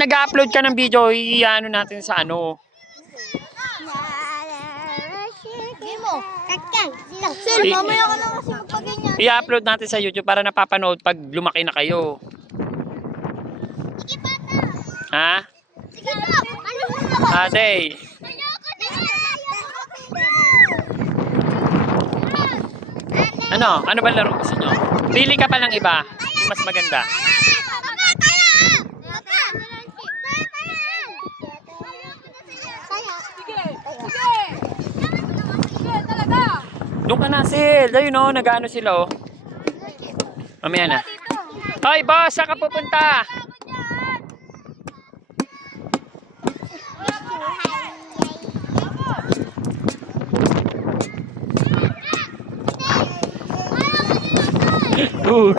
nag-upload ka ng video, i-ano natin sa ano. Sir, mamaya ka lang kasi magpaganyan. I-upload natin sa YouTube para napapanood pag lumaki na kayo. Sige, bata. Ha? Sige, ano? Ate. Ano? Ano ba laro gusto nyo? Pili ka pa ng iba. Yung mas maganda. Doon ka na, Sil. Ayun o, nag-ano sila o. Mamaya na. Hoy, boss, saan ka pupunta? Bug.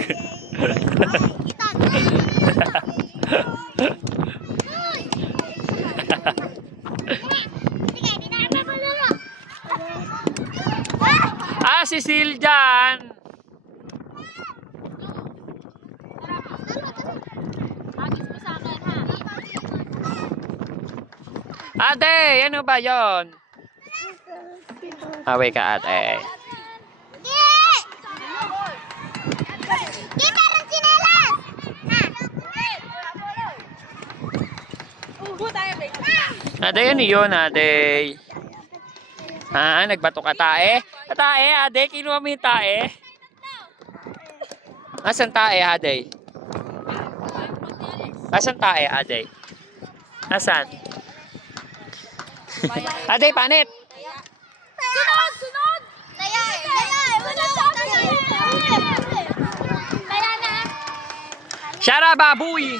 Si Sil dyan. Ate, ano ba yon? Away ka, ate. Ate, ano yun, ate? Ha, nagbato ka tae? Tae, ade, kinuha mo yung tae? Asan tae, ade? Asan tae, ade? Asan? Ade, panit! Sunod! Sunod! Kaya! Wala sa akin! Kaya na! Shara, baboy!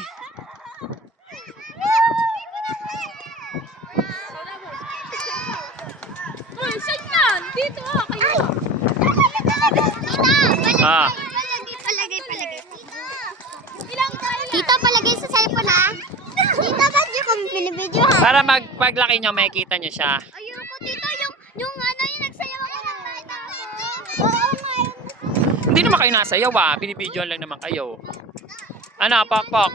Uy, saan yan? Dito kayo! Ah. Tita, palagay sa cellphone ha? Tita, ba't niyo kung binibidyo ha? Para paglaki nyo, makikita nyo siya. Ayoko, tita, yung ano, yung nagsayaw ako ng bata. Oo, ngayon. Hindi naman kayo nasayaw ah. Binibidyoan lang naman kayo. Ano, pok?